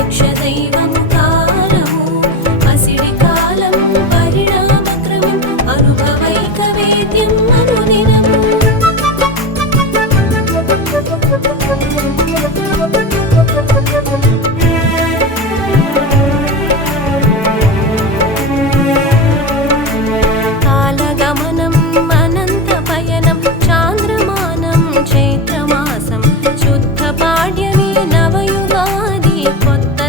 ప్రత్యక్ష దైవము కాలము అసిడి కాలం పరిణామక్రమం అనుభవైక వేద్యం అనుదినము కాలగమనం అనంత పయనం చాంద్రమానం చైత్రమాసం శుద్ధ పాడ్యమి నవయుగాది కొత్త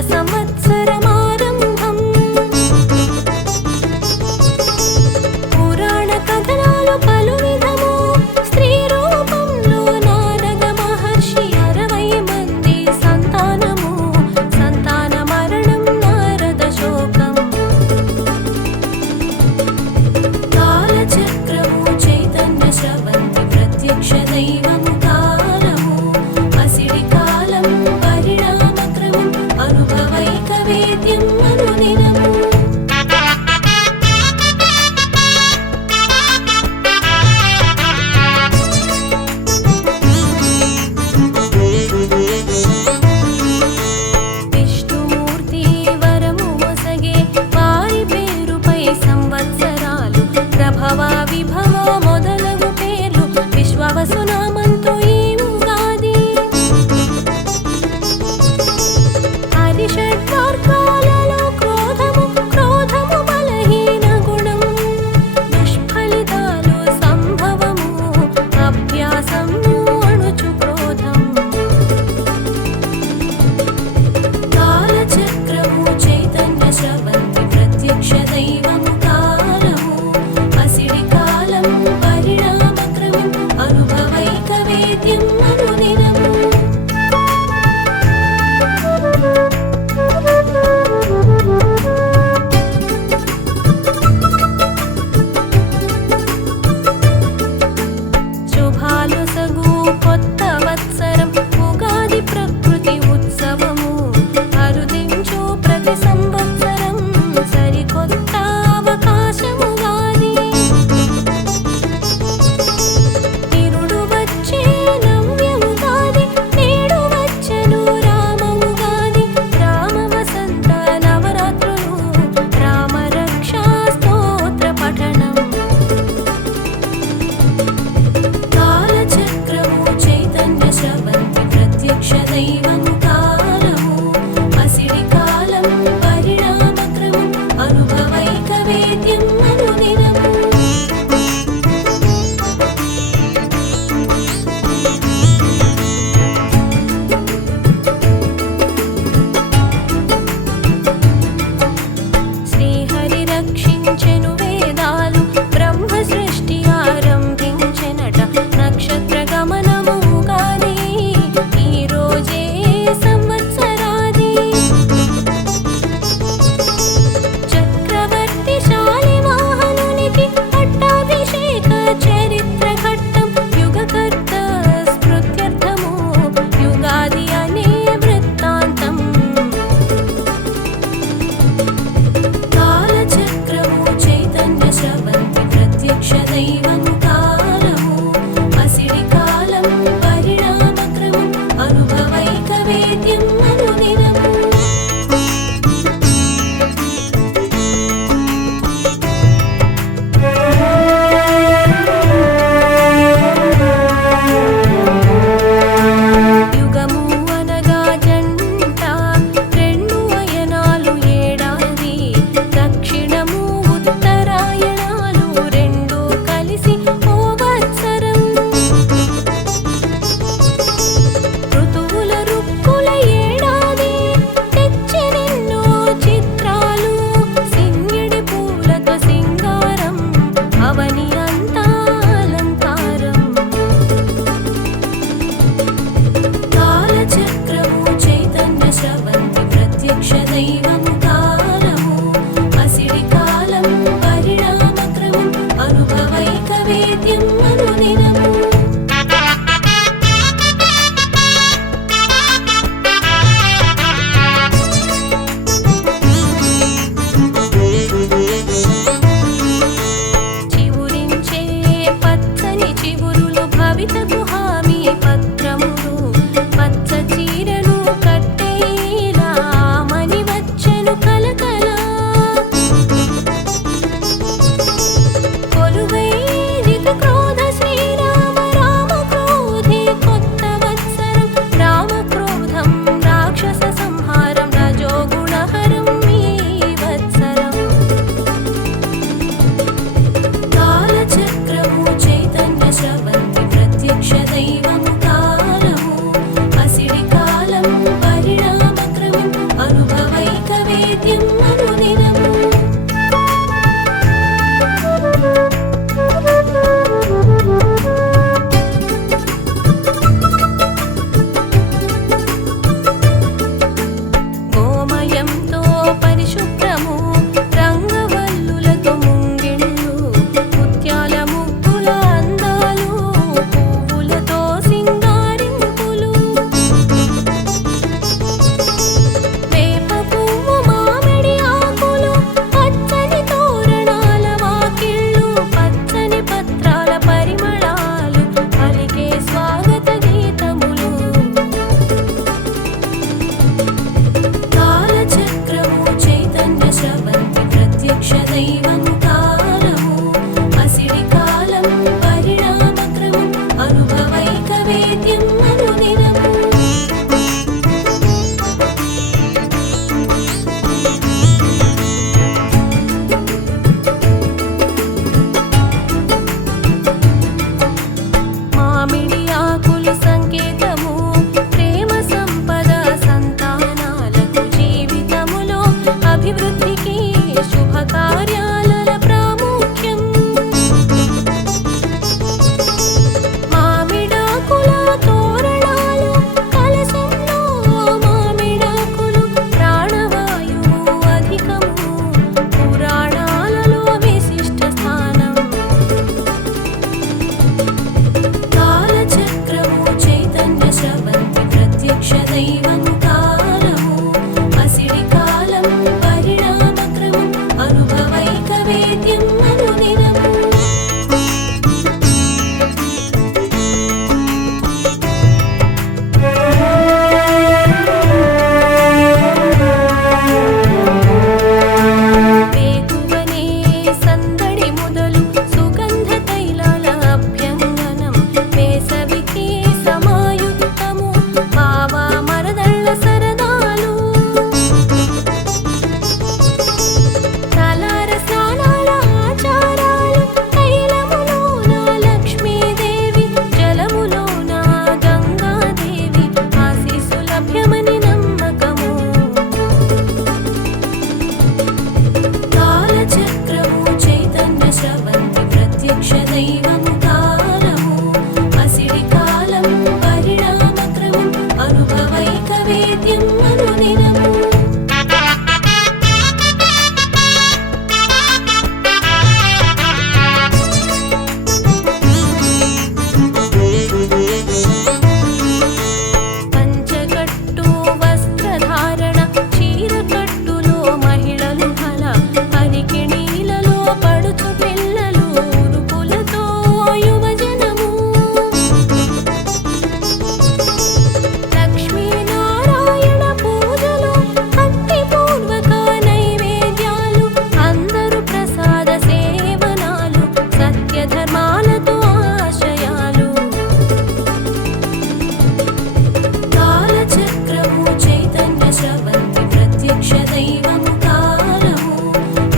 ప్రత్యక్ష దైవము కాలము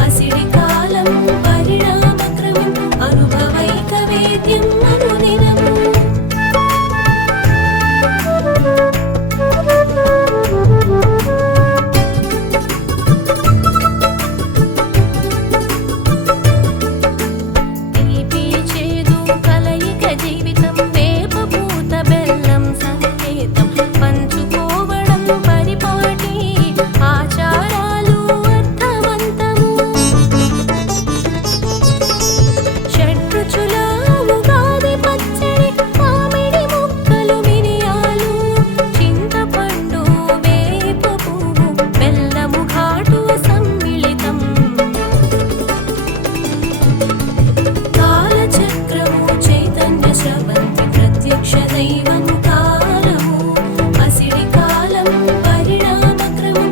అసిడి కాలం పరిణామక్రమం అనుభవైక వేద్యం అనుదినము తీపి చేదు కలయిక జీవితం వేప పూత బెల్లం సంకేతం పంచుకోవడం పరిపాటి ఆచారాలు అర్థవంతము షడ్రుచుల ఉగాది పచ్చడి మామిడి ముక్కలు మిరియాలు చింతపండు వేప పువ్వు బెల్లము ఘాటు సమ్మిళితం కాలచక్రము చైతన్య స్రవంతి ప్రత్యక్ష దైవము కాలము అసిడి కాలం పరిణామక్రమం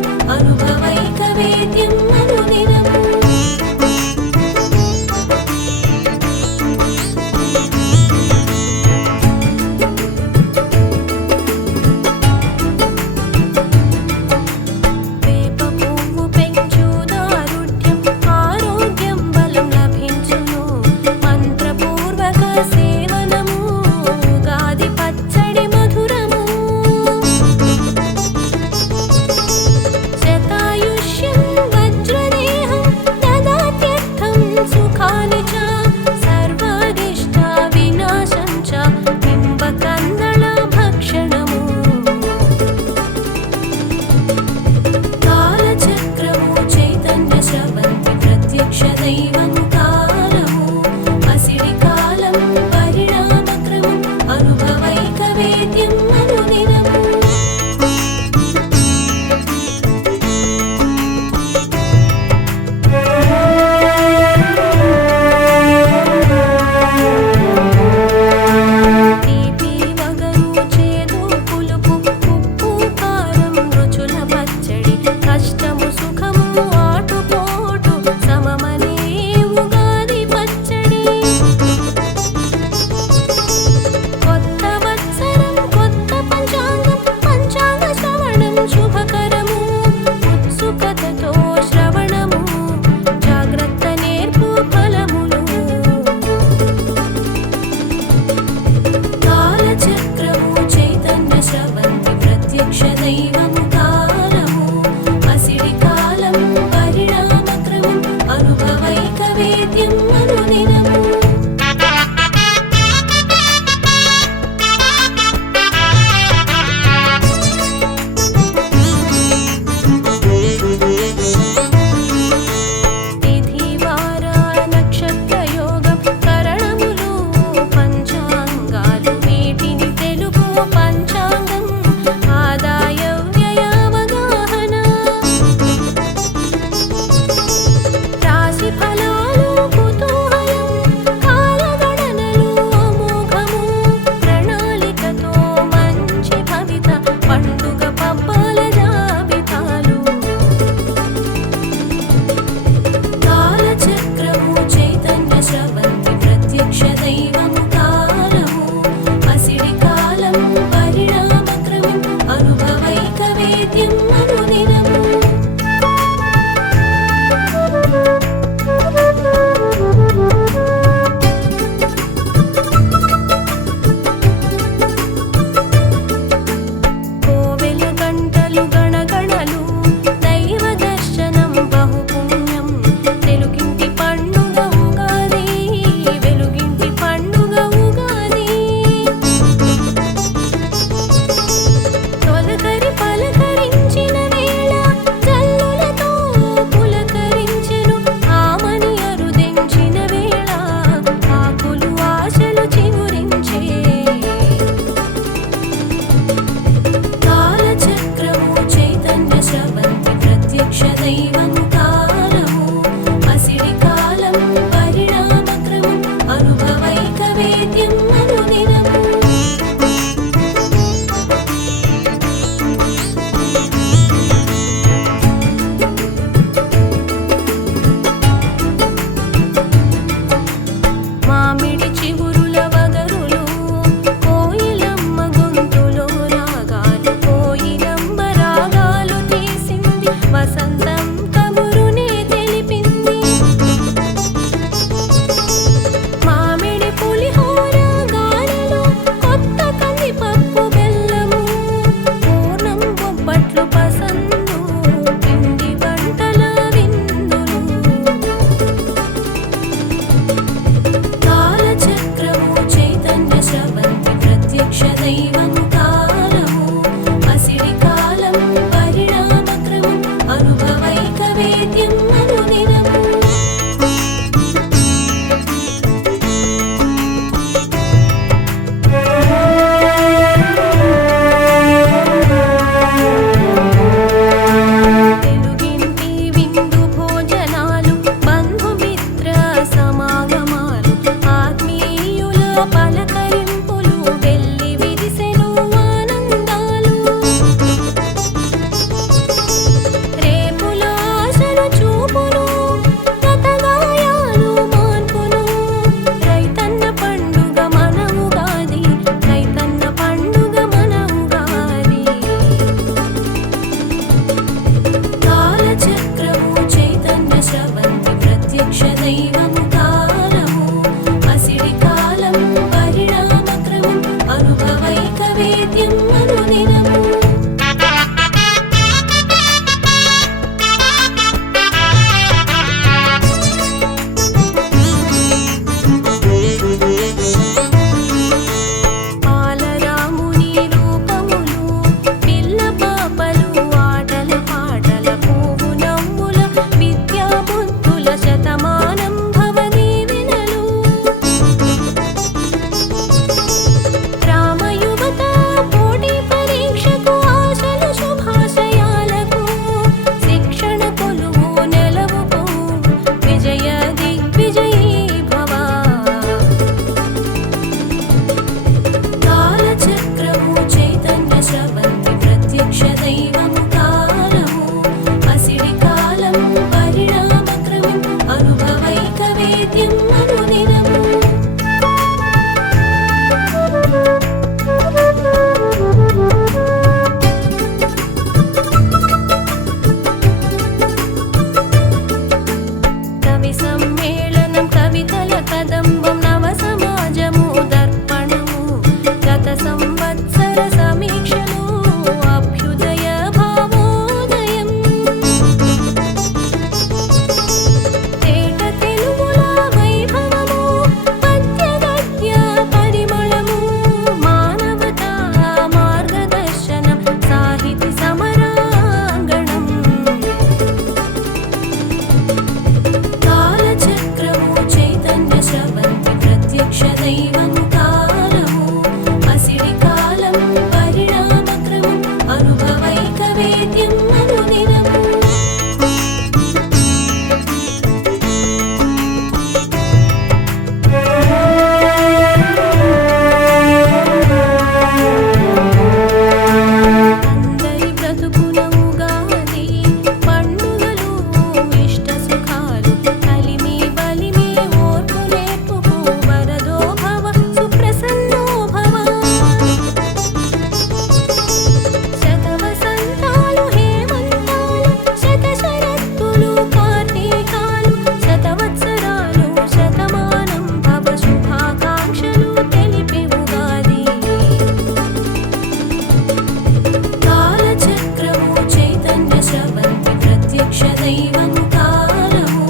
ప్రత్యక్ష దైవము కాలము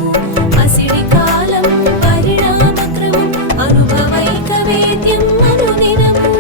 అసిడి కాలం పరిణామక్రమం అనుభవైక వేద్యం అనుదినము.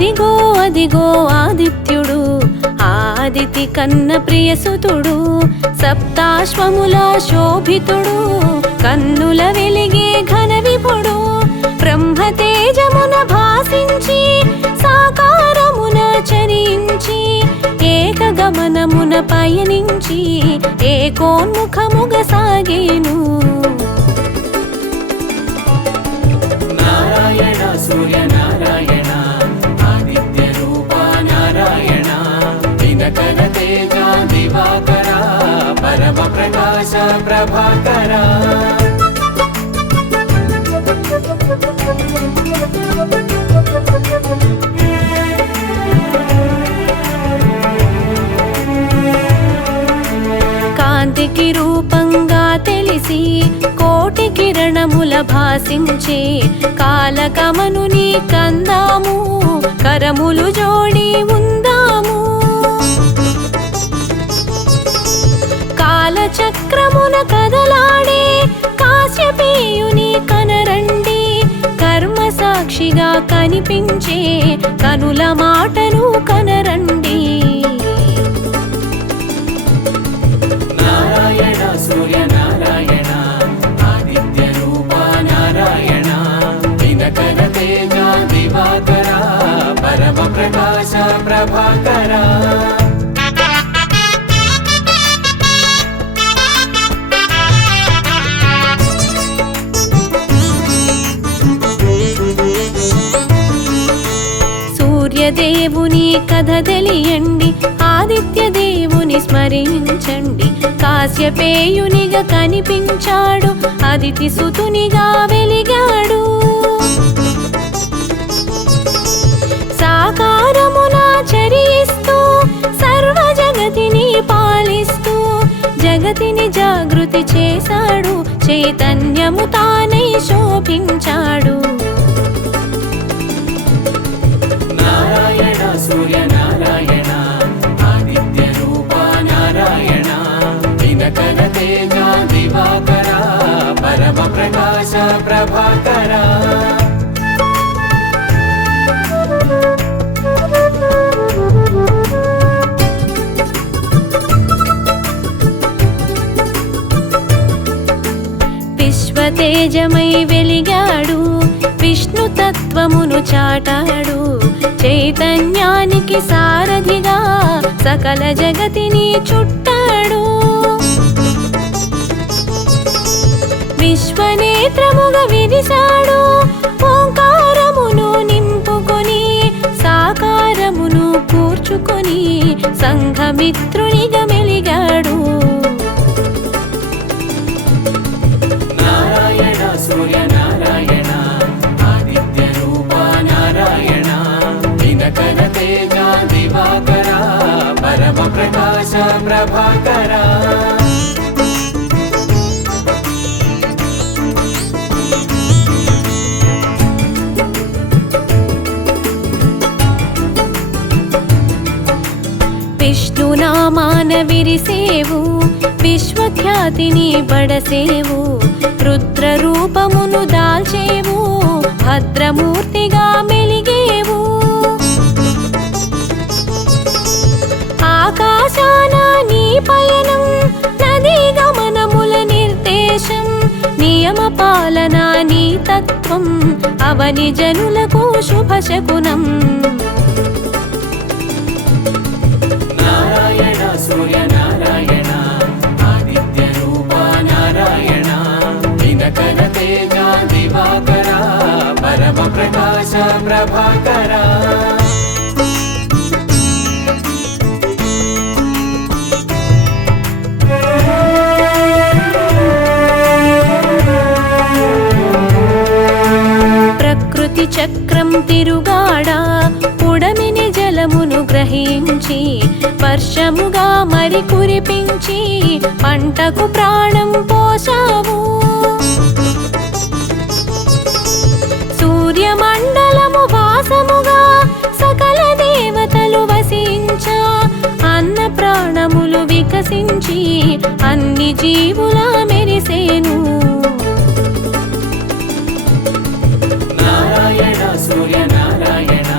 అదిగో అదిగో ఆదిత్యుడు, ఆదితి కన్న ప్రియసుతుడు, సప్తాశ్వముల శోభితుడు, కన్నుల వెలిగే ఘన విభుడు, బ్రహ్మతేజమున భాసించి సాకారమున చరించి ఏకగమనమున పయనించి ఏకోన్ముఖముగ సాగేను. నారాయణ సూర్య నారాయణ ఆదిత్య రూప నారాయణ దినకర తేజ దివాకర పరమ ప్రకాశ ప్రభాకర. కాంతికి రూపంగా తెలిసి కోటి కిరణముల భాసించే కాలకమనుని కందాము, కరములు జోడి ఉందాము. కాలచక్రమున కదలాడే కాశ్యపేయుని కనరండి, కర్మ సాక్షిగా కనిపించే కనుల మాటను కనరండి. నారాయణ సూర్య నారాయణ ఆదిత్య రూప నారాయణ దినకర తేజ దివాకర పరమ ప్రకాశ ప్రభాకర. సూర్యదేవుని కథ తెలియండి, ఆదిత్య దేవుని స్మరించండి. కాశ్యపేయునిగా కనిపించాడు, అదితి సుతునిగా వెలిగాడు. సాకారమున చరిస్తూ సర్వ జగతిని పాలిస్తూ జగతిని జాగృతి చేశాడు, చైతన్యము తానై శోభించాడు. నారాయణ సూర్య నారాయణ ఆదిత్య రూప నారాయణ దినకర తేజ దివాకర పరమ ప్రకాశ ప్రభాకర. విశ్వతేజమై వెలిగాడు, విష్ణు తత్వమును చాటాడు, చైతన్యానికి సారథిగా సకల జగతిని చుట్టాడు. విశ్వనేత్రముగా విరిశాడు, ఓంకారమును నింపుకొని సాకారమును కూర్చుకొని సంఘమిత్రునిగా మెలిగాడు. నారాయణ సూర్య నారాయణ ఆదిత్య రూప నారాయణ దినకర తేజ దివాకర పరమ ప్రకాశ ప్రభాకర. విష్ణునామాన విరిసేవు, విశ్వఖ్యాతిని బడసేవు, రుద్ర రూపమును దాల్చేవు, భద్రమూర్తిగా మెలిగేవు. ఆకాశాన నీ పయనం, నదీ గమనముల నిర్దేశం, నియమ పాలన నీ తత్వం, అవని జనులకు శుభశకునం. నారాయణ సూర్య నారాయణ ఆదిత్య రూప నారాయణ దినకర తేజ దివాకర పరమ ప్రకాశ ప్రభాకర. ప్రకృతి చక్రం తిరుగాడా, పుడమిని జలమును గ్రహించి వర్షముగా మరి కురిపించి పంటకు ప్రాణం పోసావు. సూర్యమండలము వాసముగా సకల దేవతలు వసించా, అన్న ప్రాణములు వికసించి అన్ని జీవుల మెరిసేను. నారాయణ సూర్య నారాయణ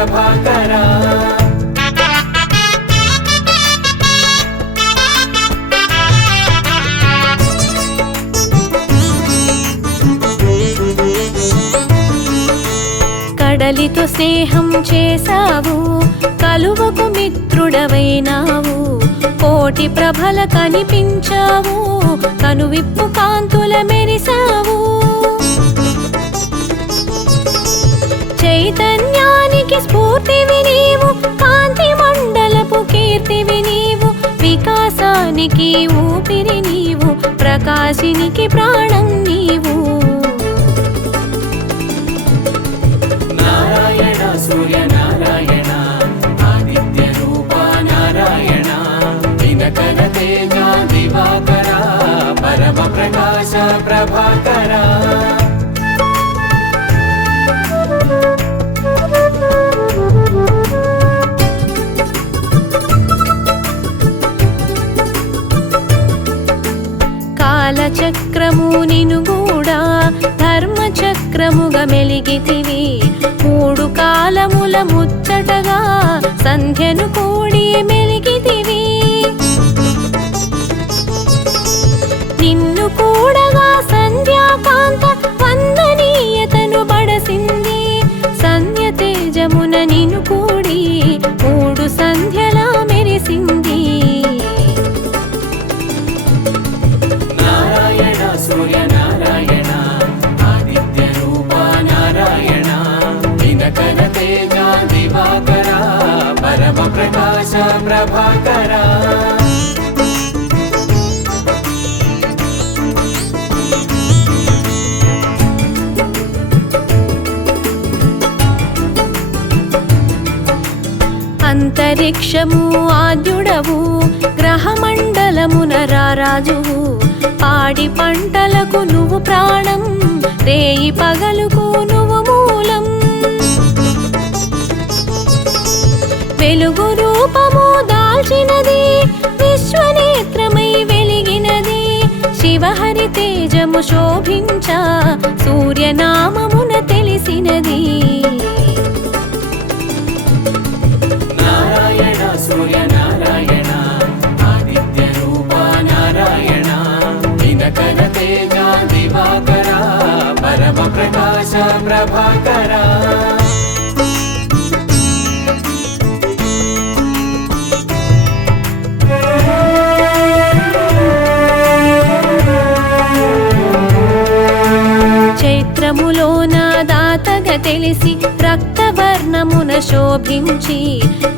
ప్రభాకరా కడలితో స్నేహం చేసావు, కలువకు మిత్రుడవైనావు, కోటి ప్రభల కనిపించావు, కనువిప్పు కాంతుల మెరిసావు. చైతన్యానికి స్ఫూర్తివి నీవు, కాంతి మండలపు కీర్తివి నీవు, వికాసానికి ఊపిరి నీవు, ప్రకాశినికి ప్రాణం నీవు. నారాయణ సూర్య నారాయణ ఆదిత్య రూప నారాయణ దినకర తేజ దివాకర పరమ ప్రకాశ ప్రభాకర కాలచక్రము నిను కూడా ధర్మచక్రముగా మెలిగితివి, మూడు కాలముల ముచ్చటగా సంధ్యను కూడి మెలిగితివి. నిన్ను కూడగా సంధ్యాకాంత వందనీయతను బడసింది, సంధ్య తేజమున నిన్ను కూడి మూడు సంధ్యలా మెరిసింది. నారాయణ సూర్య నారాయణ ఆదిత్య రూప నారాయణ దినకర తేజ దివాకర పరమ ప్రకాశ ప్రభాకర అంతరిక్షము ఆద్యుడవు, గ్రహమండలమున రారాజువు, పాడి పంటలకు నువ్వు ప్రాణం, రేయి పగలుకు నువ్వు మూలం. వెలుగు రూపము దాల్చినది, విశ్వనేత్రమై వెలిగినది, శివహరి తేజము శోభించ సూర్యనామమున తెలిసినది. నారాయణ సూర్య నారాయణ ఆదిత్య రూప నారాయణ దినకర తేజ దివాకర పరమ ప్రకాశ ప్రభాకర చైత్రములోన దాతగా తెలిసి రక్తవర్ణమున శోభించి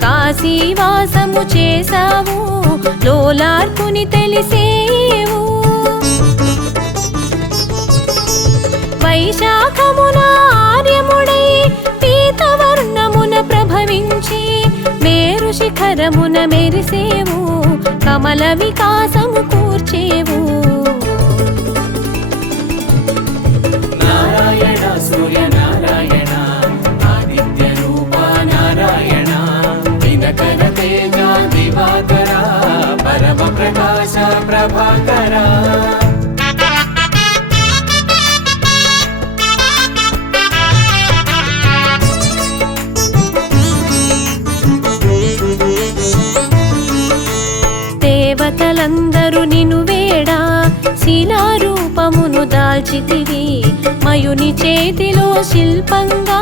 కాశీవాసము చేసావు, లోలార్కుని తెలిసేవు. వైశాఖమున ఆర్యముడై పీతవర్ణమున ప్రభవించి మేరు శిఖరమున మెరిసేవు, కమల వికాసము కూర్చేవు. నారాయణ సూర్య నారాయణ ఆదిత్య రూప నారాయణ దినకర తేజ దివాకర పరమ ప్రకాశ ప్రభాకర దేవతలందరూ నిను వేడా శిలారూపమును దాల్చితివి, మయుని చేతిలో శిల్పంగా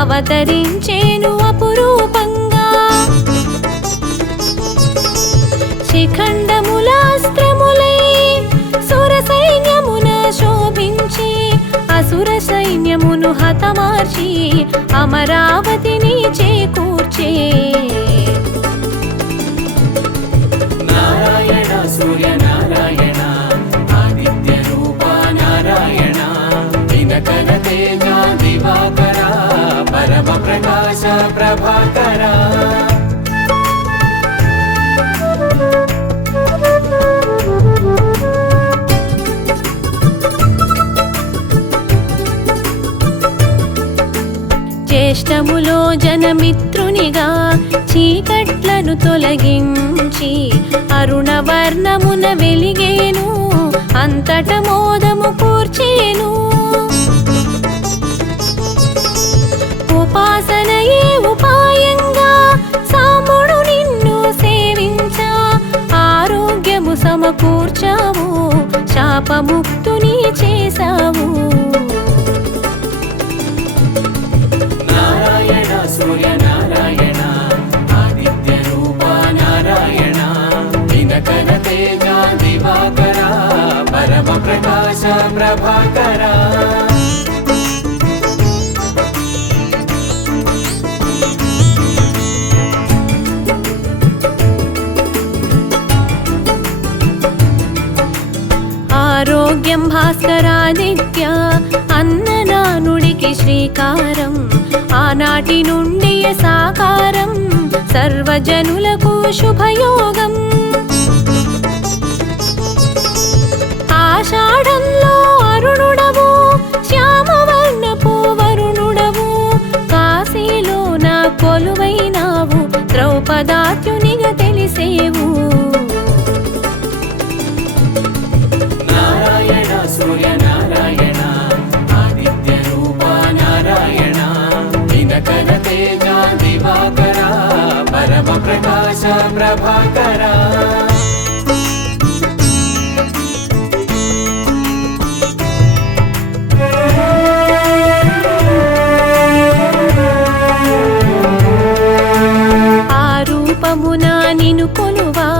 అవతరించేను అపురూపంగా. శిఖండములాస్త్రములై సుర సైన్యమున శోభించి అసుర సైన్యమును హతమార్చి అమరావతిని చేకూర్చే. నారాయణ సూర్య నారాయణ ఆదిత్య రూప నారాయణ దినకర తేజ దివాకర పరమ ప్రకాశ ప్రభాకర జ్యేష్ఠములో జనమిత్రునిగా చీకట్లను తొలగించి అరుణవర్ణమున వెలిగేను, అంతట మోదము కూర్చేను. ఉపాసనయే సమకూర్చావు, శాపముక్తుని చేశావు. నారాయణ సూర్య నారాయణ ఆదిత్య రూప నారాయణ దినకర తేజ దివాకర పరమ ప్రకాశ ప్రభాకర. ఆరోగ్యం భాస్కరాదిత్య అన్ననానుడికి శ్రీకారం, ఆనాటి నుండి సాకారం సర్వజనులకు శుభయోగం. ఆషాఢంలో అరుణుడవు, శ్యామవర్ణపు వరుణుడవు, కాశీలో నా కొలువైనావు, ద్రౌపదాత్యునిగా తెలిసేవు. నారాయణ సూర్య నారాయణ ఆదిత్య రూప నారాయణ దినకర తేజ దివాకర పరమ ప్రకాశ ప్రభాకర. ఆ రూపమున నిను కొలువా,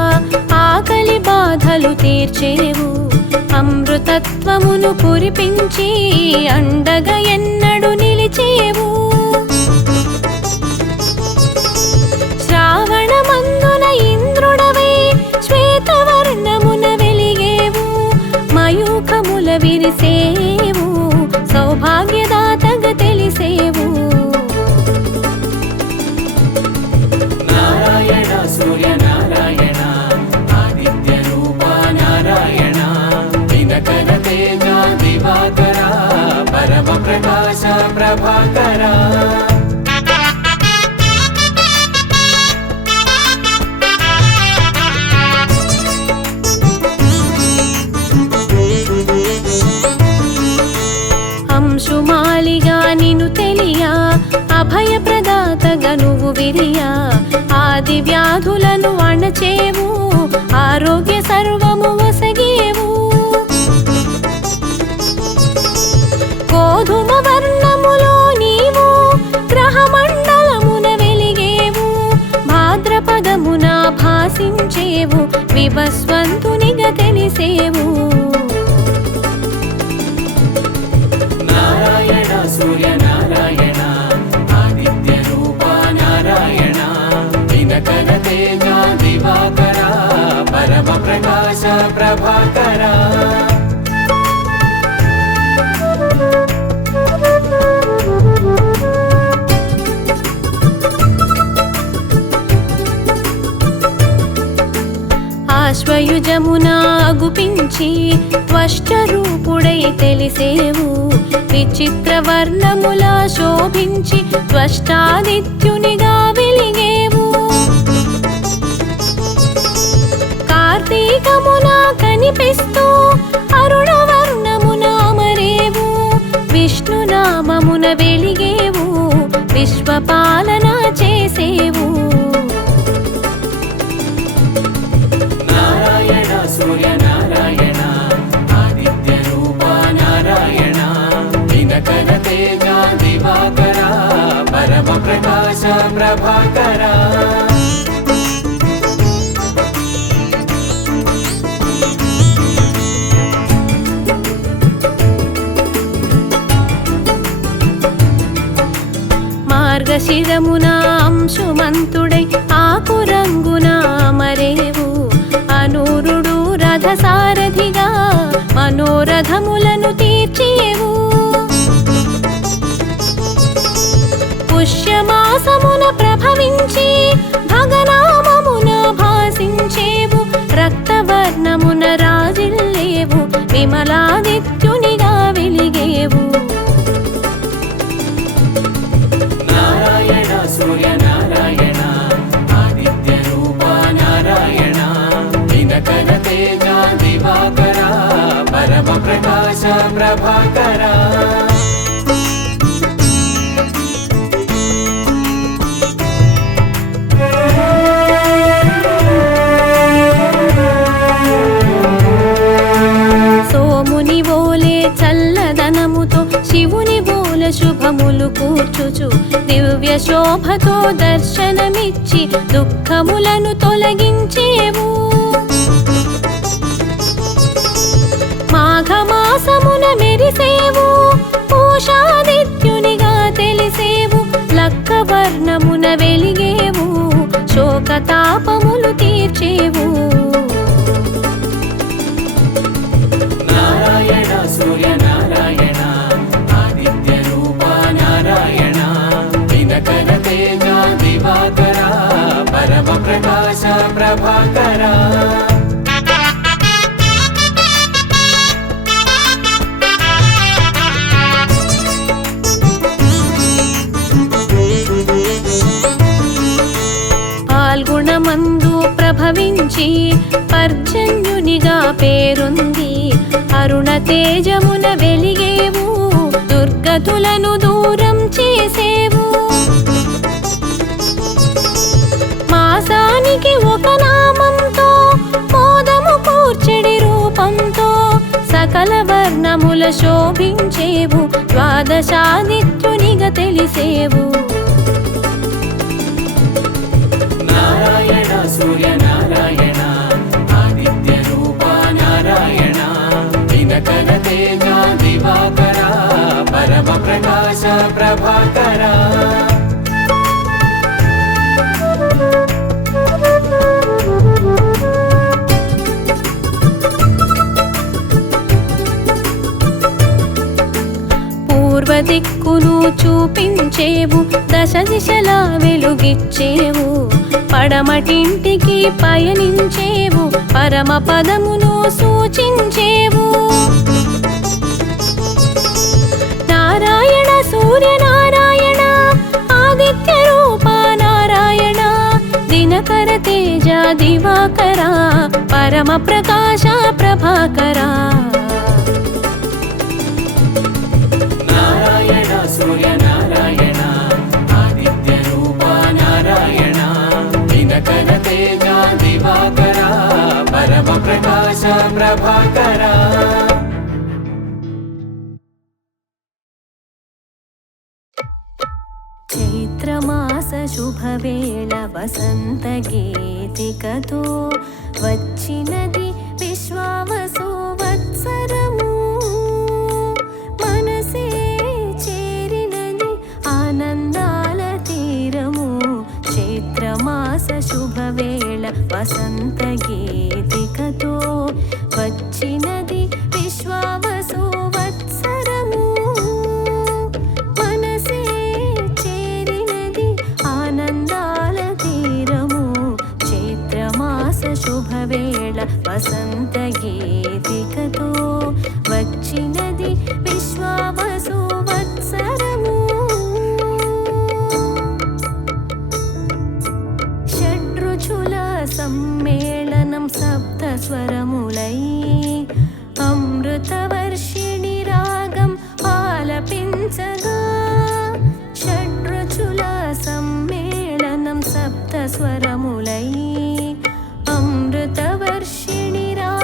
ఆకలి బాధలు తీర్చేవు, అమృతత్వమును కురిపించి అండగా ఎన్నడు నిలిచేవు. శ్రావణమందున ఇంద్రుడవై శ్వేతవర్ణమున వెలిగేవు, మయూఖముల విరిసేవు, సౌభాగ్యదాతగా తెలిసేవు. నారాయణ సూర్య నారాయణ ఆదిత్య రూప నారాయణ దినకర తేజ దివాకర పరమ ప్రకాశ ప్రభాకర. అంశుమాలిగా నిను తెలియా, అభయప్రదాతగా నువ్వు విరియా, ఆది వ్యాధులను అణచేవు, ఆరోగ్య సర్వము వసగేవు. గోధుమ వర్ణములో నీవు గ్రహమండలమున వెలిగేవు, భాద్రపదమున భాసించేవు, వివస్వంతునిగా తెలిసేవు. నారాయణ సూర్య నారాయణ ఆదిత్య రూప నారాయణ దినకర తేజ దివాకర పరమ ప్రకాశ ప్రభాకర. ఆశ్వయుజమున అగుపించి త్వష్టరూపుడై తెలిసేవు, విచిత్ర వర్ణముల శోభించి త్వష్టాదిత్యునిగా వెలిగేవు. కార్తీకమున కనిపిస్తూ అరుణవర్ణమున అమరేవు, విష్ణునామమున వెలిగేవు, విశ్వపాలన చేసేవు. నారాయణ సూర్య నారాయణ ఆదిత్య రూప నారాయణ దినకర తేజ దివాకర పరమ ప్రకాశ ప్రభాకర. మార్గశిరమున అంశుమంతుడై ఆకురంగున అమరేవు, అనూరుడు రథసారథిగా మనోరథములను తీర్చేవు. పుష్యమాసమున ప్రభవించి భగనామమున భాసించేవు, రక్తవర్ణమున రాజిల్లేవు, విమలాదిత్యునిగా వెలిగేవు. నారాయణ సూర్య నారాయణ ఆదిత్య రూప నారాయణ దినకర తేజ దివాకర పరమ ప్రకాశ ప్రభాకర. శుభములు కూర్చుచు దివ్య శోభతో దర్శనమిచ్చి దుఃఖములను తొలగించేవు. మాఘమాసమున మెరిసేవు, పూషాదిత్యునిగా తెలిసేవు, లక్క వర్ణమున వెలిగేవు, శోకతాపములు తీర్చేవు. నారాయణ సూర్య నారాయణ ఆదిత్య రూప నారాయణ దినకర తేజ దివాకర పరమ ప్రకాశ ప్రభాకర. పాల్గుణమందు ప్రభవించి పర్జన్యునిగా పేరుంది, అరుణ తేజమున వెలిగేవు, దుర్గతులను దూరం చేసేవు. మాసానికి ఒక నామంతో మోదము కూర్చెడి రూపంతో సకల వర్ణముల శోభించేవు, ద్వాదశాదిత్యునిగా తెలిసేవు. నారాయణ సూర్య నారాయణ ఆదిత్య రూప నారాయణ దినకర తేజ దివాకర పరమ ప్రకాశ ప్రభాకర. పూర్వదిక్కును చూపించేవు, దశ దిశలా వెలుగిచ్చేవు, పడమటింటికి పయనించేవు, పరమ పదమును సూచించేవు. నారాయణ సూర్య నారాయణ ఆదిత్య రూప నారాయణ దినకర తేజ దివాకర పరమ ప్రకాశ ప్రభాకర. నారాయణ సూర్య నారాయణ ఆదిత్య రూప నారాయణ దినకర తేజ దివాకర పరమ ప్రకాశ ప్రభాకర. చైత్రమాస శుభవేళ వసంత గీతికతో వచ్చినది విశ్వావసు వత్సరము, మనసే చేరినది ఆనందాల తీరము. చైత్రమాస శుభవేళ వసంత గీతికతో వచ్చినది విశ్వావసు వత్సరము, మనసే చేరినది ఆనందాల తీరము. చైత్రమాస శుభవేళ వసంత గీతికతో వచ్చినది విశ్వావసు వత్సరము. షడ్రుచుల సమ్మేళనం సప్త స్వరములై అమృతవర్షిణి రాగం ఆలపించగా. షడ్రుచుల సమ్మేళనం సప్త స్వరములై అమృతవర్షిణి రాగం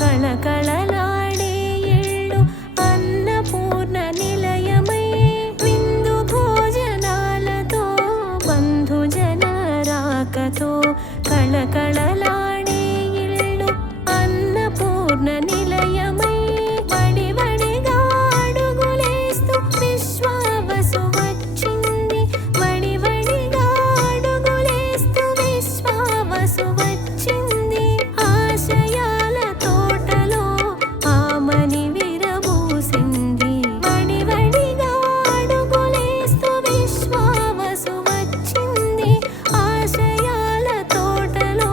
కళకళలాడే ఇళ్ళు అన్నపూర్ణ నిలయమై విందు భోజనాలతో బంధుజన రాకతో కళకళలాడే ఇళ్ళు అన్నపూర్ణ నిలయమై వడివడిగా అడుగులేస్తూ విశ్వావసు వచ్చింది వడివడిగా అడుగులేస్తూ విశ్వావసు వచ్చింది ఆశయాల తోటలో ఆమని విరబూసింది వడివడిగా అడుగులేస్తూ విశ్వావసు వచ్చింది ఆశయాల తోటలో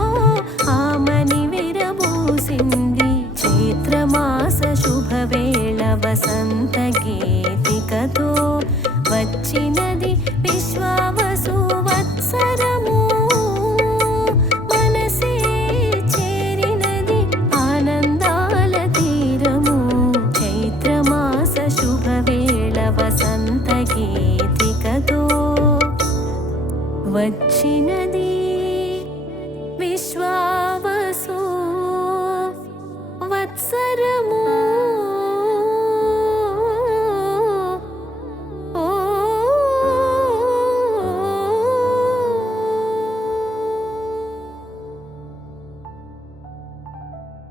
ఆమని విరబూసింది చైత్రమాస శుభవేళ వసంత గీతికతో వచ్చినది విశ్వావసు వత్సరము మనసే చేరినది ఆనందాల తీరము చైత్రమాస శుభవేళ వసంత గీతికతో వచ్చిన